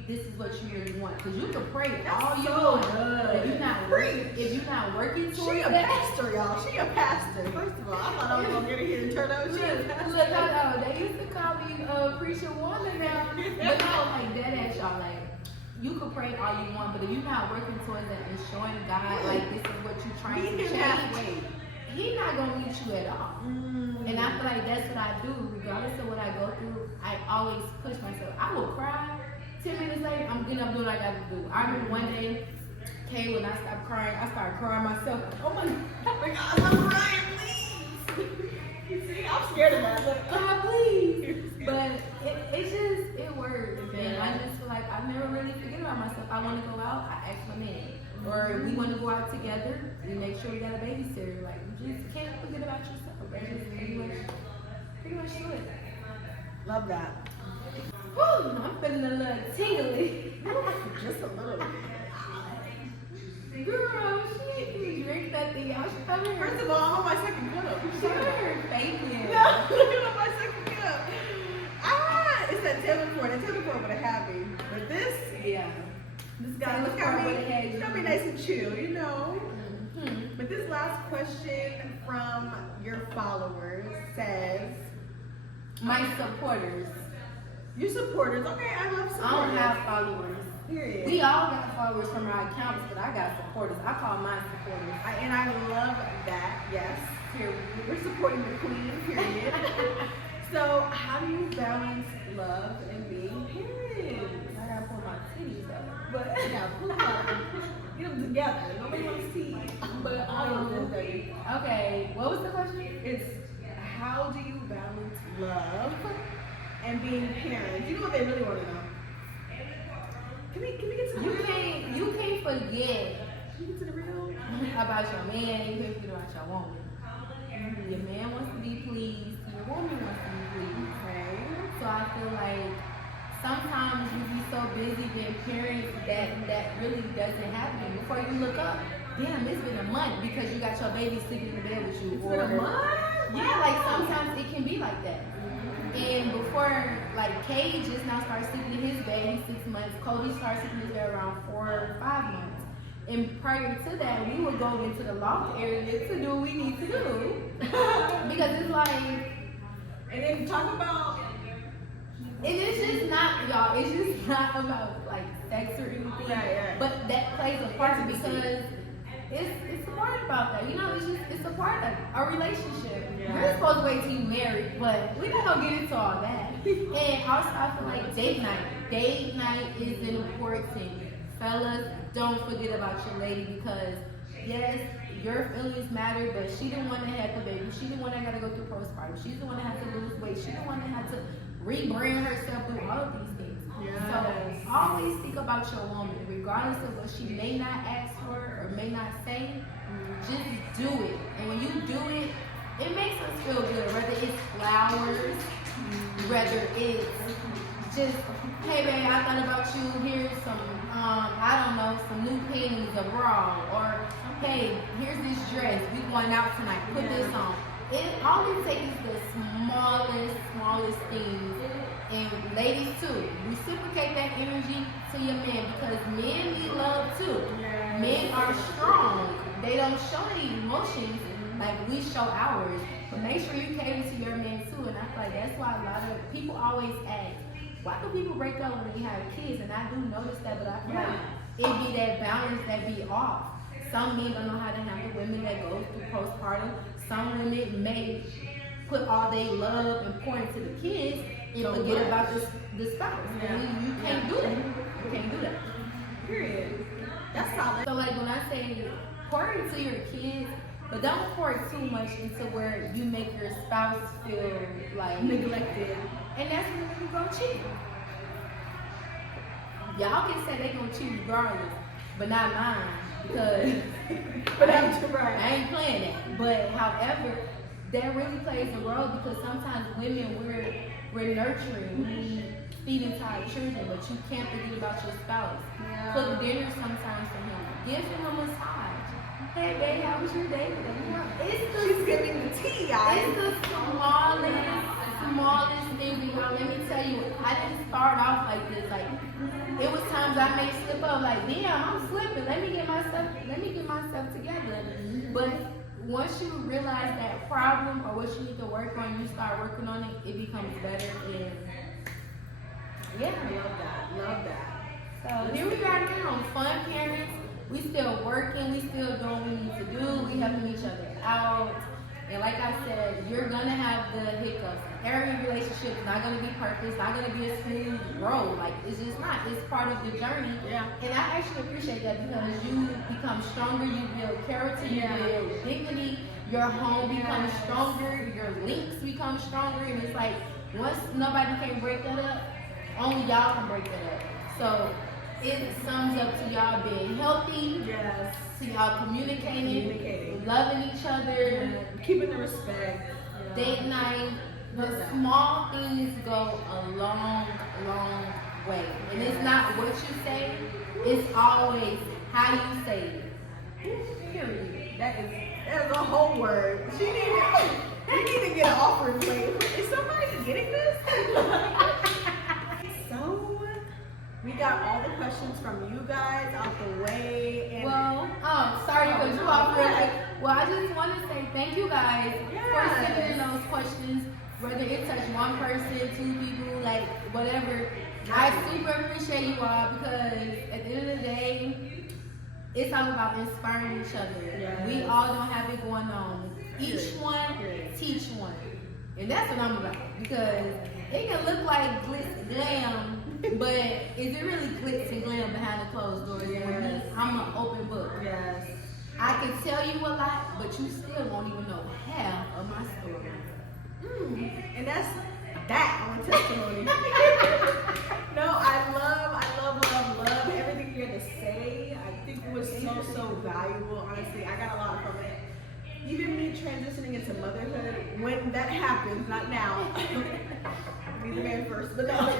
this is what you really want. Because you can pray all you want, but if you're not working towards She a that, pastor, y'all. She a pastor. First of all, I thought I was gonna get in here and turn out. She a pastor. look, no, they used to call me preacher woman now, but no, like that at y'all, like you can pray all you want, but if you're not working towards that and showing God like this is what you're trying to change, He's not gonna meet you at all. And I feel like that's what I do, regardless of what I go through. I always push myself. I will cry. 10 minutes later, I'm getting up doing what I got to do. I remember one day, Kay, when I stopped crying, I started crying myself. Like, oh my God, I'm crying, please. See, I'm scared of that. Like, God, please. But it works. And I just feel like I never really forget about myself. I want to go out, I ask my man. Or we want to go out together, we make sure we got a babysitter. Like, you just can't forget about yourself. That's just pretty much do it. Love that. Woo, I'm feeling a little tingly. Just a little bit. Girl, she ain't even drink nothing, y'all. She come here. First of all, I'm on my second cup. She come here faking. No, I'm on my second cup. It's that Taylor Ford. That Taylor Ford would have had me. But this, Yeah. this guy, Taylor look at Ford me. would've had you. It's gonna be nice and chill, you know. Mm-hmm. But this last question from your followers says, My supporters. your supporters. Okay, I love supporters. I don't have followers. Period. We all got followers from our accounts, but I got supporters. I call mine supporters. And I love that. Yes. Here we're supporting the queen. Period. So, how do you balance love and being parents? I gotta pull my titties up. But yeah, pull them up and get them together. Nobody wants to see. But all of them, baby. Okay, what was the question? It's how do you balance love and being parents? You know what they really want to know. Can we get to You can't forget To the real. about your man, you can't forget about your woman. Your man wants to be pleased, your woman wants to be pleased. Okay. So I feel like sometimes you be so busy being parents that really doesn't happen. Before you look up, damn, it's been a month because you got your baby sleeping in the bed with you. It's been a month? Yeah, like sometimes it can be like that. And before, like, Cage just now started sleeping in his bed, he's 6 months. Kobe started sleeping in his bed around 4 or 5 months. And prior to that, we would go into the loft area to do what we need to do. Because it's like, And then talk about. and it's just not, y'all, it's just not about, like, sex or anything. Yeah. But that plays a part because it's a part about that. You know, it's a part of a relationship. Yeah. You're supposed to wait till you married, but we're not gonna get into all that. And also, I feel like date night. Date night is important. Fellas, don't forget about your lady because yes, your feelings matter, but she the one that had the baby. She the one that got to go through postpartum. She's the one that had to lose weight. She's the one that had to rebrand herself through all of these things. Yes. So always think about your woman, regardless of what she may not ask for or may not say. Just do it, and when you do it, it makes us feel good. Whether it's flowers, whether it's just, hey babe, I thought about you. Here's some, I don't know, some new panties, a bra, or hey, here's this dress. We going out tonight. Put this on. It always takes the smallest things. And ladies too, reciprocate that energy to your man because men need love too. Yes. Men are strong. They don't show any emotions like we show ours. But make sure you cater to your man too. And I feel like that's why a lot of people always ask, why do people break up when they have kids? And I do notice that, but I feel like it be that balance that be off. Some men don't know how to handle women that go through postpartum. Some women may put all their love and pour into the kids and forget about the spouse. Yeah. And you can't do that. You can't do that. Period. That's solid. So like when I say pour into your kids, but don't pour too much into where you make your spouse feel like Neglected. and that's when you go cheat. Y'all can say they gonna cheat regardless, but not mine because But I that's right. ain't playing that. But however, that really plays a role because sometimes women we're nurturing, feeding to our children, but you can't forget about your spouse. Yeah. Cook dinner sometimes for him. Give him a massage. Hey babe, how was your day today? You know, She's giving the tea, y'all. it's the smallest thing, y'all. Let me tell you, I didn't start off like this. Like, it was times I may slip up. Like, damn, I'm slipping. Let me get myself together. But once you realize that problem or what you need to work on, you start working on it. It becomes better. And yeah, Love that. so here we are now, fun parents. We still working, we still doing what we need to do, we helping each other out. And like I said, you're gonna have the hiccups. Every relationship is not gonna be perfect, it's not gonna be a smooth road. Like it's just not. It's part of the journey. Yeah. And I actually appreciate that because you become stronger, you build character, you build dignity, your home becomes stronger, your links become stronger, and it's like once nobody can break that up, only y'all can break that up. So it sums up to y'all being healthy, Yes. to y'all communicating, loving each other, Keeping the respect. date night. The small things go a long way. And it's not what you say, it's always how you say it. Period. That is a whole word. We need to get an offering plate. Is somebody getting this? So we got all the questions from you guys out the way. And Sorry to cut you off real quick. Well, I just want to say thank you guys for sending in those questions. Whether it touched one person, 2 people, like whatever. I super appreciate you all because at the end of the day, it's all about inspiring each other. Yes. We all don't have it going on. Each one, teach one. And that's what I'm about. Because it can look like glitz and glam, but is it really glitz and glam behind the closed doors? And with me, I'm an open book. yes. I can tell you a lot, but you still won't even know half of my story. And that's that on testimony. No, I love everything you had to say. I think so valuable. Honestly, I got a lot from it. Even me transitioning into motherhood, when that happens, not now. Be the man first, but no.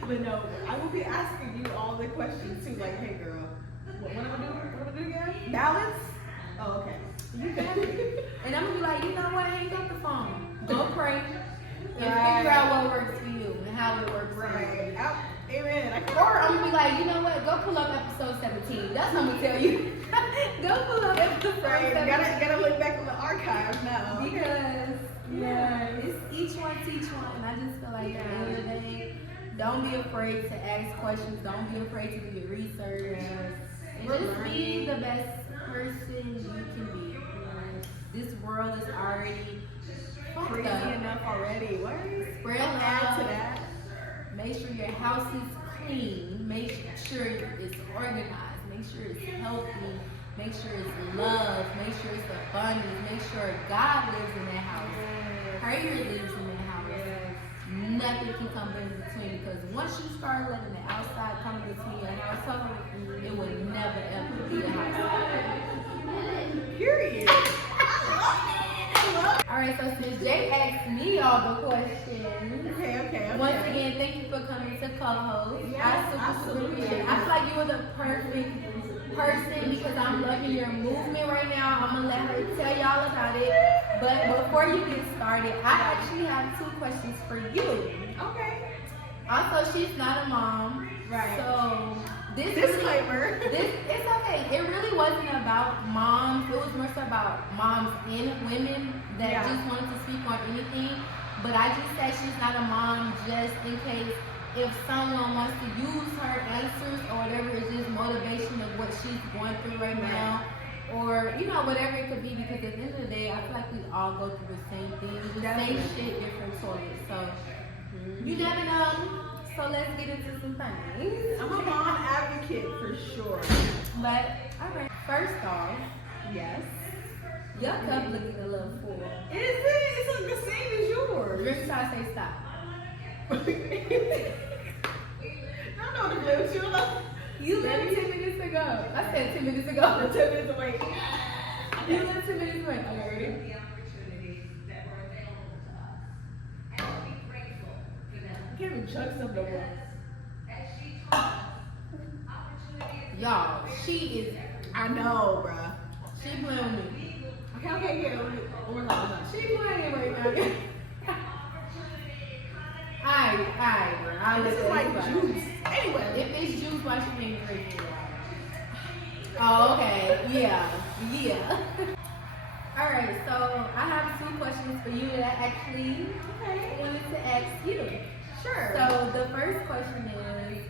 But no, I will be asking you all the questions too. Like, hey, girl, what am I doing? What am I doing again? Balance? Oh, okay. You got it. And I'm gonna be like, you know what? Hang up the phone. Go pray. And Right. figure out what works for you and how it works for Right. you. Amen. Or I'm gonna be like, you know what? Go pull up episode 17. That's what I'm gonna tell you. Go pull up episode Right. 17. Gotta look back on the archives now. Because it's each one teach one, and I just feel like at the end of the day, don't be afraid to ask questions. Don't be afraid to do your research. And just be the best person you can be. This world is already Crazy enough already. What? Spread Don't add to love. that. Make sure your house is clean. Make sure it's organized. Make sure it's healthy. Make sure it's love. Make sure it's abundance. Make sure God lives in that house. Prayer lives in that house. Nothing can come in between, because once you start letting the outside come in between your household, it will never ever be a household. Period. Alright, so since Jay asked me all the questions, Okay. once again, thank you for coming to co-host. Yes, I super appreciate it. I feel like you were the perfect person because I'm loving your movement right now. I'm gonna let her tell y'all about it. But before you get started, I actually have 2 questions for you. Okay. Also, she's not a mom. Right. So this Disclaimer. it's okay. It really wasn't about moms. It was more so about moms and women that just wanted to speak on anything. But I just said she's not a mom just in case if someone wants to use her answers or whatever, it's just motivation of what she's going through right now. Or, whatever it could be, because at the end of the day, I feel like we all go through the same thing. Same shit, different toilets. So, you never know. So, let's get into some things. I'm a mom advocate for sure. But, alright. First off, Yes. your cup looking a little full. Is it? It's like the same as yours. Drink till I say stop. I know the blue shoe. You lived 10 minutes ago. I said 10 minutes ago. 10 minutes away. You lived 10 minutes away. Okay, ready? I can't even chug stuff no more. Y'all, she is, I know, bruh. she playing with me. Okay, here. One more time. She playing right now. Alright, bro. I'll This let is that like slide. juice. Anyway. If it's juice, why she ain't drinking water? Oh, okay. Yeah. Alright, so I have 2 questions for you that I actually wanted to ask you. Sure. So the first question is,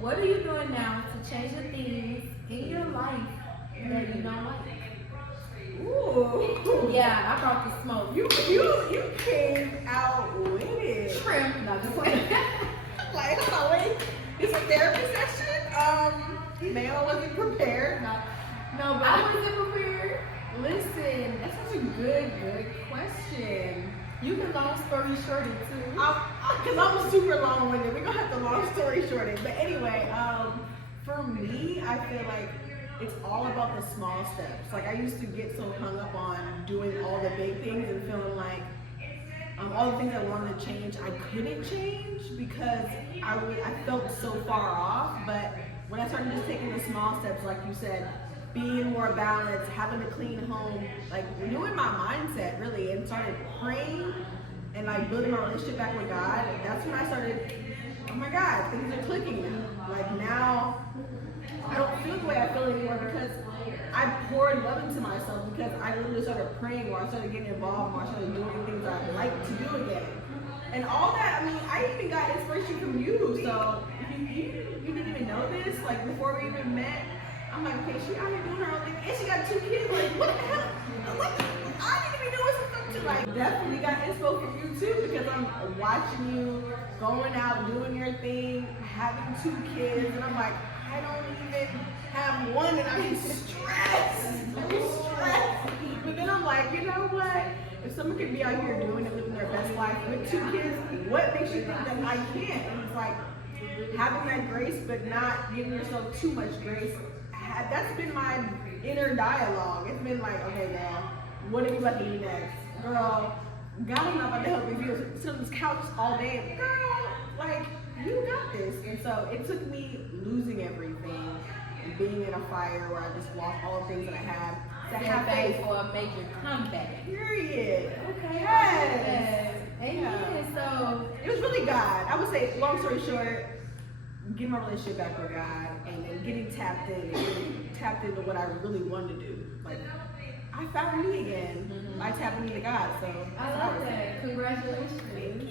what are you doing now to change the things in your life that you don't like? Ooh. Yeah, I brought the smoke. You came out with it. Shrimp. No, just like Like, hold on, wait. It's a therapy session. Man, I wasn't prepared. No, but I wasn't prepared. listen, that's such a good question. You can long story short it too. Because I'm super long-winded. We're gonna have to long story short it. But anyway, for me, I feel like it's all about the small steps. Like I used to get so hung up on doing all the big things and feeling like all the things I wanted to change, I couldn't change because I felt so far off. But when I started just taking the small steps, like you said, being more balanced, having a clean home, like renewing my mindset really, and started praying and like building my relationship back with God, that's when I started, oh my God, things are clicking now. Like now, I don't feel the way I feel anymore because I poured love into myself because I literally started praying, or I started getting involved, or I started doing things I like to do again. And all that, I mean, I even got inspiration from you. So you didn't even know this. Like before we even met, I'm like, okay, she out here doing her own thing, and she got 2 kids. Like, what the hell? Like, I need to be doing some stuff too. Like, definitely got inspo from you too because I'm watching you going out, doing your thing, having 2 kids, and I'm like, I don't even have one, and I'm stressed. But then I'm like, you know what? If someone can be out here doing it, living their best life with 2 kids, what makes you think that I can't? And it's like having that grace, but not giving yourself too much grace. that's been my inner dialogue. It's been like, okay, Dad, what are you about to do next? Girl, God is not about to help me if you sit on this couch all day. Girl, like, you got this. And so it took me losing everything and being in a fire where I just lost all the things that I had to have faith for a major comeback. Period. Okay. Yes. Amen. Yeah. So it was really God. I would say, long story short, getting my relationship back with God and then getting tapped in and getting tapped into what I really wanted to do. Like, I found me again by tapping into God. So I love that. Congratulations. Thank you.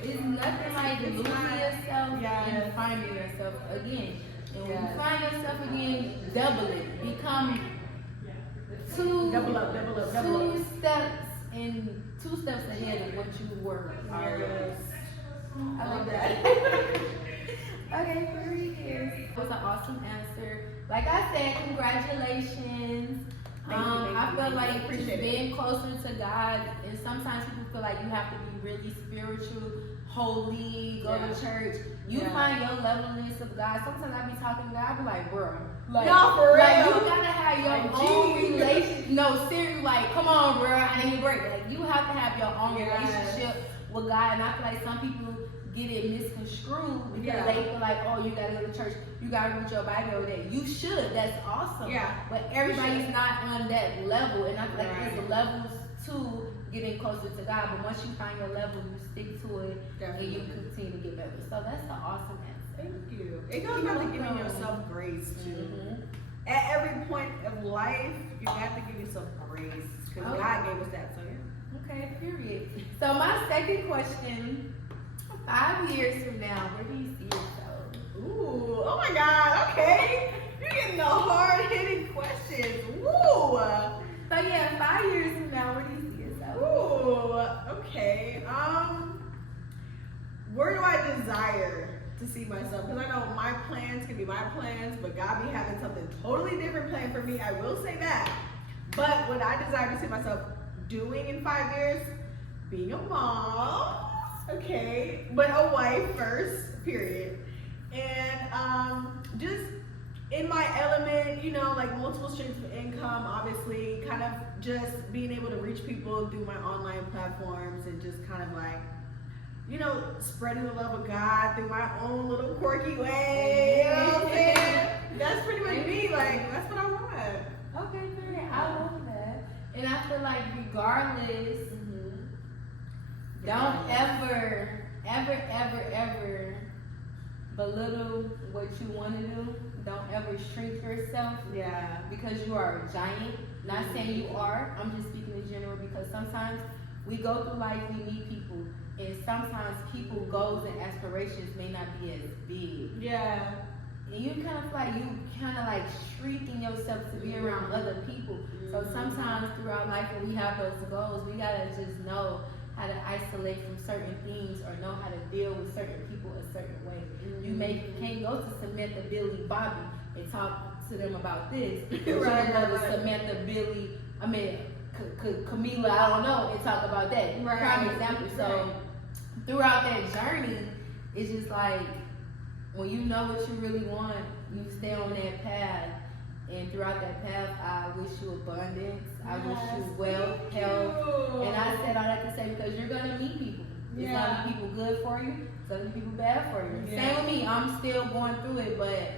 It's nothing like losing yourself Yes. and finding yourself again. And when Yes. you find yourself again, double it. Become Double up. two steps ahead of what you were already. Yes. I love that. Okay, 3 years. That was an awesome answer. Like I said, congratulations. Thank you, I feel like just appreciate being closer to God, and sometimes people feel like you have to be really spiritual, holy, go to church. You find your levelness of God. Sometimes I be talking to God, I be like, bro, like, no, for real. like you gotta have your Like, own geez. relationship. No, seriously, like, come on, bro, I need a break. Like, you have to have your own Yes. relationship with God, and I feel like some people get it misconstrued because they feel like, oh, you gotta go to church, you gotta read your Bible every day. You should, that's awesome. Yeah. But everybody's not on that level, and I feel like Right. there's levels to getting closer to God. But once you find your level, you stick to it, and you continue to get better. So that's an awesome answer. Thank you. It goes back to giving yourself grace too. At every point of life, you have to give yourself grace because God gave us that. So yeah. Okay, period. So my second question: 5 years from now, where do you see yourself? Ooh, oh my God, okay. You're getting the hard-hitting questions. Ooh. So yeah, 5 years from now, where do you see yourself? Ooh, okay. Where do I desire to see myself? Because I know my plans can be my plans, but God be having something totally different planned for me. I will say that. But what I desire to see myself doing in 5 years, being a mom, okay, but a wife first, period. And just in my element, you know, like multiple streams of income, obviously, kind of just being able to reach people through my online platforms and just kind of like, you know, spreading the love of God through my own little quirky way. You know what I'm saying? That's pretty much me. Like, that's what I want. Okay, period. I love that. And I feel like regardless, don't ever belittle what you want to do. Don't ever shrink yourself. Yeah. Because you are a giant. Not saying you are. I'm just speaking in general because sometimes we go through life, we meet people, and sometimes people's goals and aspirations may not be as big. Yeah. And you kind of like shrinking yourself to be around other people. So sometimes throughout life when we have those goals, we gotta just know how to isolate from certain things or know how to deal with certain people a certain way. You can't go to Samantha, Billy, Bobby and talk to them about this. But you can go to Samantha, Billy, Camila, I don't know, and talk about that. Prime example. So throughout that journey, it's just like when you know what you really want, you stay on that path. And throughout that path, I wish you abundance. I wish you wealth, health. And I said all that to say because you're gonna meet people. It's gonna be people good for you. It's gonna be people bad for you. Same with me. I'm still going through it, but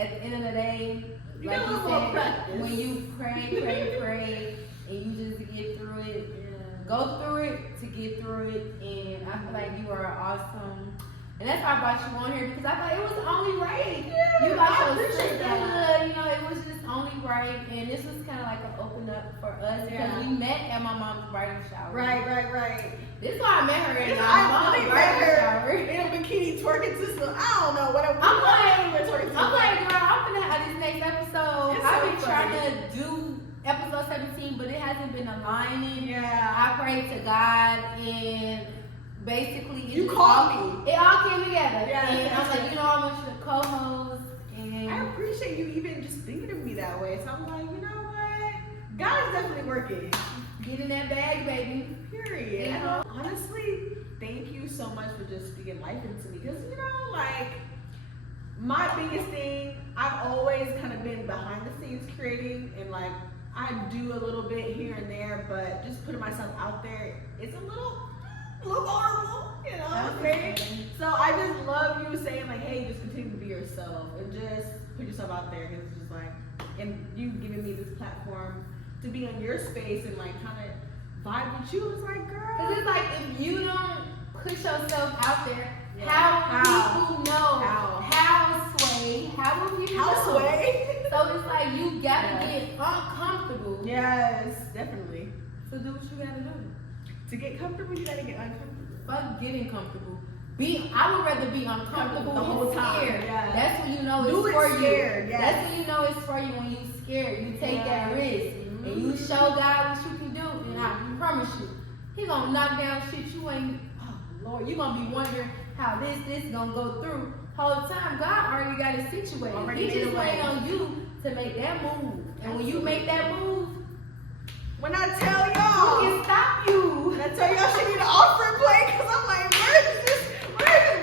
at the end of the day, like you said, when you pray, and you just get through it, go through it to get through it. And I feel like you are awesome. And that's why I brought you on here because I thought it was only right. You got your sisterhood, you know, it was just only right. And this was kind of like an open up for us because we met at my mom's bridal shower. Right. This is why I met her at my I mom's really met bridal her shower. in a bikini twerking sister. I don't know what I'm like, girl, I'm gonna have this next episode. It's I've so been trying to do episode 17, but it hasn't been aligning. Yeah. I prayed to God and basically You called me. It all came together. Yeah, and I'm like, you know, I want you to co-host. And I appreciate you even just thinking of me that way. So I'm like, you know what? God is definitely working. get in that bag, baby. Period. You know? Honestly, thank you so much for just speaking life into me. Because, you know, like, my biggest thing I've always kind of been behind the scenes creating, and like I do a little bit here and there, but just putting myself out there, it's a little vulnerable, you know what I'm saying? So I just love you saying like, hey, just continue to be yourself and just put yourself out there. Cause it's just like, and you giving me this platform to be on your space and like kind of vibe with you. It's like, girl. Cause it's like if you don't put yourself out there, Yeah. how will people know? How sway? How will people How know? sway? So it's like you gotta get uncomfortable. Yes, definitely. So do what you gotta do. To get comfortable, you gotta get uncomfortable. Fuck getting comfortable. I would rather be uncomfortable The whole and time, scared. yeah. That's when you know Do it's it for scared, you. yes. That's when you know it's for you when you scared. You take that risk and you show God what you can do, and I promise you, He gonna knock down shit you ain't. Oh Lord, you gonna be wondering how this gonna go through. Whole time God already got it situated. Already He made just a way. waiting on you to make that move. And when you make that move, When I tell who y'all, can stop you? when I tell y'all she need an offering plate, cause I'm like, where is this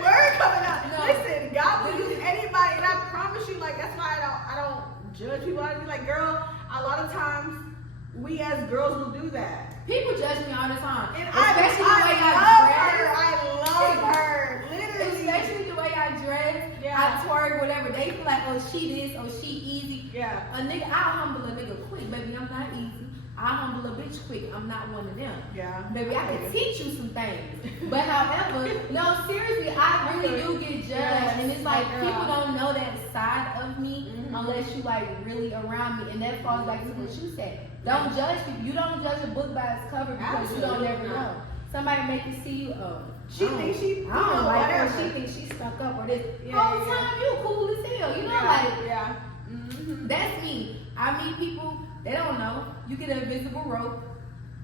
word coming out? No. Listen, God will use anybody, and I promise you, like that's why I don't judge people. I be like, girl, a lot of times we as girls will do that. People judge me all the time. And Especially the way I I love her, literally. Especially the way I dress, Yeah. I twerk, whatever. They feel like, oh, she this, oh, she easy. Yeah. A nigga, I'll humble a nigga quick, baby. I'm not easy. I'll humble a bitch quick. I'm not one of them. Yeah. Baby, I can teach you some things. But however, no, seriously, I really do get judged. Yes, And it's like, girl. people don't know that side of me Mhm. unless you like really around me. And that falls back to what you said. Don't judge people. You don't judge a book by its cover because you don't never Absolutely know. Somebody make you see you, She thinks she, I don't like her. whatever. She thinks she's stuck up or this. Yeah, Whole yeah. time you cool as hell. You know, Yeah, like yeah. Mm-hmm. that's me. I meet people, they don't know. You get an invisible rope.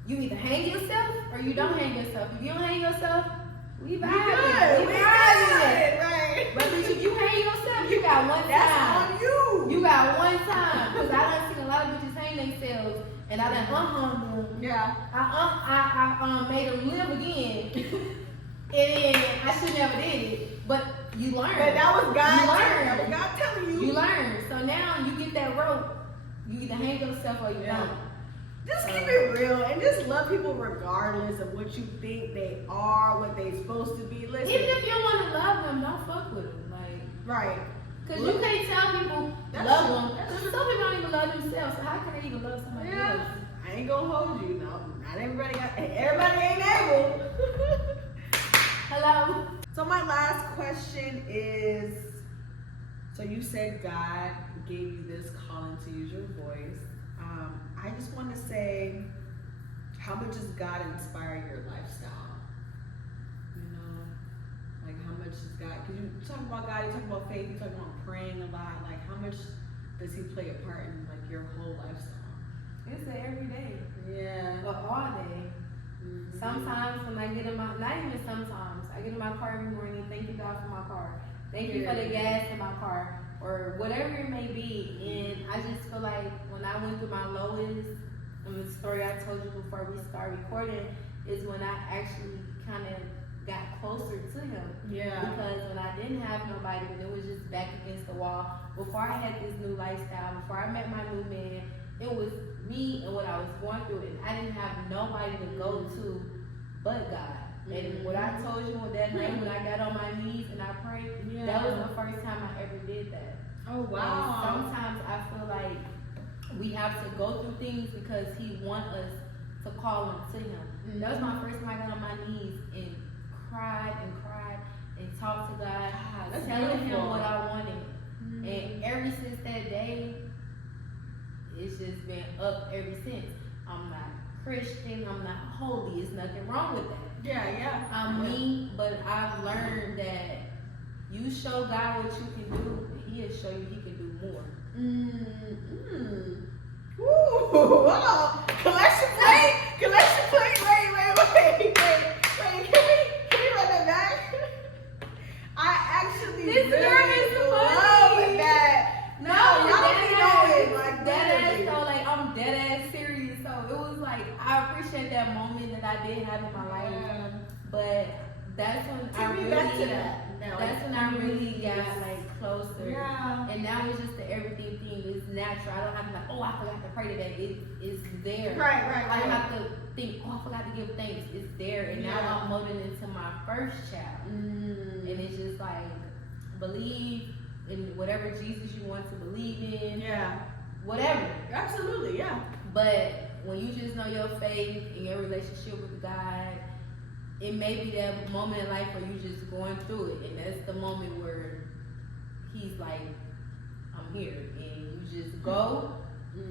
You either hang yourself or you don't hang yourself. If you don't hang yourself, we We vibing. good. We We vibing. good. Right. But bitch, if you hang yourself, you got one That's time. on you. You got one time. Because I done seen a lot of bitches hang themselves and I done them. Yeah. I made them live again. And I should never did it. But you learn. But that was God. You That was learn. God telling you. You learn. So now you get that rope. You either hang yourself or you Yeah. don't. Just keep it real and just love people regardless of what you think they are, what they supposed to be. Listen. Even if you don't want to love them, don't fuck with them. Like, Right. cause you can't tell people That's love true. them. That's Cause true. some people don't even love themselves. So how can they even love somebody Yeah. else? I ain't gonna hold you. No, not everybody ain't able. Hello. So my last question is, so you said God gave you this calling to use your voice. I just want to say, how much does God inspire your lifestyle? You know, like how much does God, because you talk about God, you talk about faith, you talk about praying a lot, like how much does he play a part in like your whole lifestyle? It's an everyday. Yeah. But all day. Mhm. Sometimes when I get in my, not even sometimes, I get in my car every morning, thank you God for my car. Thank you for the gas in my car. Or whatever it may be. And I just feel like when I went through my lowest, and the story I told you before we start recording, is when I actually kind of got closer to him. Yeah. Because when I didn't have nobody, when it was just back against the wall, before I had this new lifestyle, before I met my new man, it was me and what I was going through, and I didn't have nobody to go to but God. And what I told you on that night when I got on my knees and I prayed, that was the first time I ever did that. Oh And wow. sometimes I feel like we have to go through things because he wants us to call him to him. That was my first time I got on my knees and cried and talked to God, That's telling beautiful. him what I wanted. And ever since that day, it's just been up ever since. I'm not Christian, I'm not holy, there's nothing wrong with that. Yeah. I'm me, but I've learned that you show God what you can do, and he'll show you he can do more. Ooh, wow. Collection plate. Wait. Can we run that back? I actually This girl is love funny. that. No, y'all don't be knowing, dead like, ass, literally. so like I'm dead ass serious. So it was like I appreciate that moment that I did have in my life, but that's when I Take me really back to that. Now, that's when like, I really got like closer. Yeah. And now it's just the everything thing. It's natural. I don't have to like, oh, I forgot to pray today. It's there. Right. I don't have to think, oh, I forgot to give thanks. It's there. And now I'm molding into my first child. And it's just like, believe in whatever Jesus you want to believe in. Yeah. Whatever. Absolutely, yeah. But when you just know your faith and your relationship with God, it may be that moment in life where you just going through it, and that's the moment where He's like, I'm here, and you just go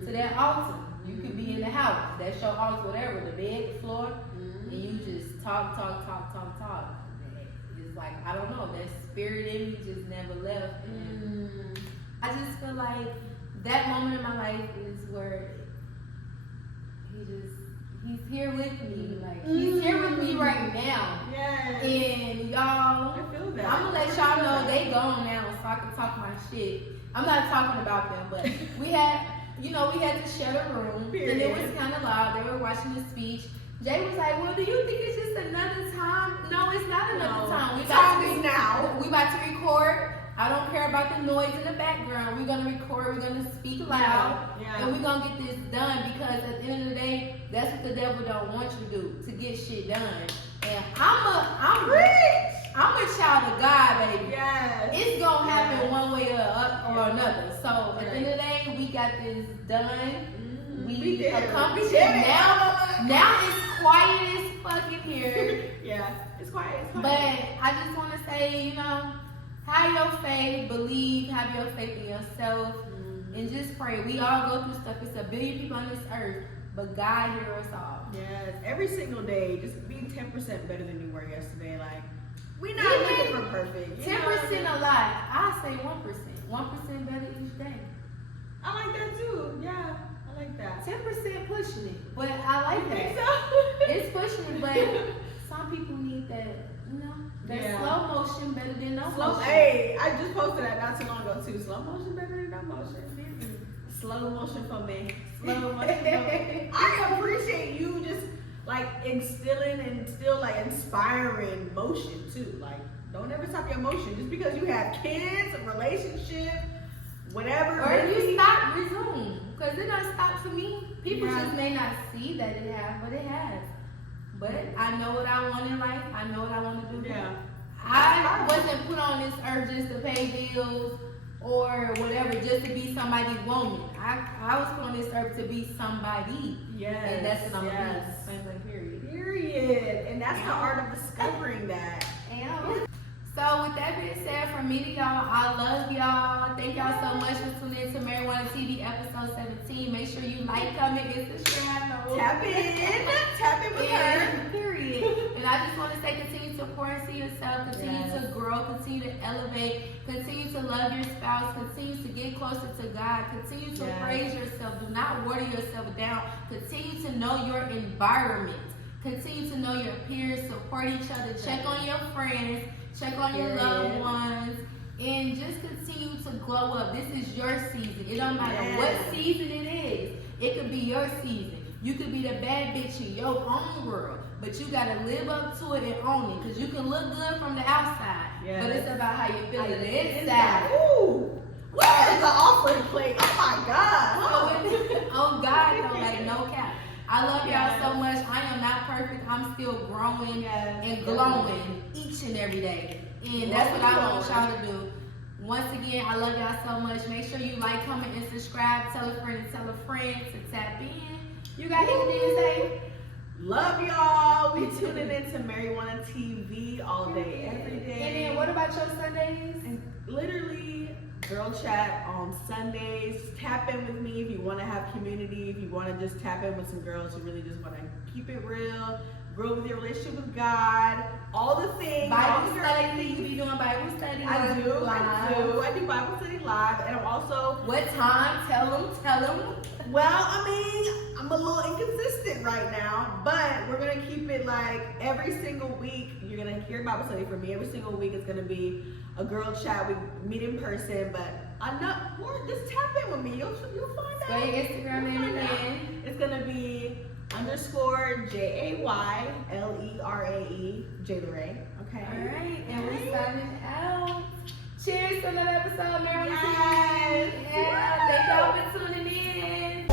to that altar. You could be in the house, that's your altar, whatever, the bed, the floor, and you just talk. It's like, I don't know, that spirit in me just never left. And I just feel like that moment in my life is where He's here with me. Like, He's here with me right now. Yes. And y'all, I feel that. I'm gonna let y'all know they gone now so I can talk my shit. I'm not talking about them, but we had to share the room. Period. And it was kind of loud. They were watching the speech. Jay was like, well, do you think it's just another time? No, it's not another time. We about to record. I don't care about the noise in the background. We're gonna record, we're gonna speak loud, and we're gonna get this done, because at the end of the day, that's what the devil don't want you to do, to get shit done. And I'm a child of God, baby. Yes. It's gonna happen one way or another. So at the end of the day, we got this done. We accomplished it. Now it's quiet as fucking here. Yeah, it's quiet. But I just wanna say, have your faith, believe, have your faith in yourself, and just pray. We all go through stuff. It's a billion people on this earth, but God hears us all. Yes, every single day, just be 10% better than you were yesterday. Like, we're not looking for perfect. 10% a lot. I say 1%. 1% better each day. I like that too. Yeah, I like that. 10% pushing it, but I like that. So? It's pushing it, but some people need that, that slow motion better than no motion. Hey, I just posted that not too long ago too. Slow motion better than no motion. Slow motion for me. Slow motion for me. I appreciate you just like instilling and still like inspiring motion too. Like, don't ever stop your motion just because you have kids, a relationship, whatever. Or if you stop, resume. Because it don't stop for me. People just may not see that it has, but it has. But I know what I want in life. I know what I want to do. Yeah. I wasn't put on this earth just to pay bills or whatever, just to be somebody's woman. I was put on this earth to be somebody. Yes. And that's what I'm going to be. Like, period. Period. And that's the art of discovering that. So with that being said, from me to y'all, I love y'all. Thank y'all so much for tuning in to Marijuana TV episode 17. Make sure you like, comment, and subscribe. Tap in with her. Period. And I just want to say, continue to pour into yourself, continue to grow, continue to elevate, continue to love your spouse, continue to get closer to God, continue to praise yourself. Do not water yourself down. Continue to know your environment. Continue to know your peers, support each other, check on your friends, check on your loved ones, and just continue to glow up. This is your season. It don't matter what season it is. It could be your season. You could be the bad bitch in your own world, but you gotta live up to it and own it. Because you can look good from the outside, but it's about how you feel on the inside. Ooh, where is the offering plate? Oh my God! Oh God, no, like no cap. I love y'all so much. I am not perfect. I'm still growing and glowing each and every day. And that's what I want y'all to do. Once again, I love y'all so much. Make sure you like, comment, and subscribe. Tell a friend and tell a friend to tap in. You got anything to say? Love y'all. We tuning into Marijuana TV all day, every day. And then what about your Sundays? And literally, girl chat on Sundays. Tap in with me if you want to have community. If you want to just tap in with some girls who really just want to keep it real, grow with your relationship with God, all the things. Bible study. You be doing Bible study. I do Bible study live, and I'm also. What time? Tell them. Well, I mean, I'm a little inconsistent right now, but we're gonna keep it like every single week. You're gonna hear Bible study from me every single week. It's gonna be a girl chat. We meet in person, but just tap in with me. You'll find out. Go to Instagram and again. It's gonna be _JAYLERAE, Jaylerae. Okay. All right, and we're signing out. Cheers to another episode, Marijuana Yes. Tea. Yeah, thank y'all for tuning in.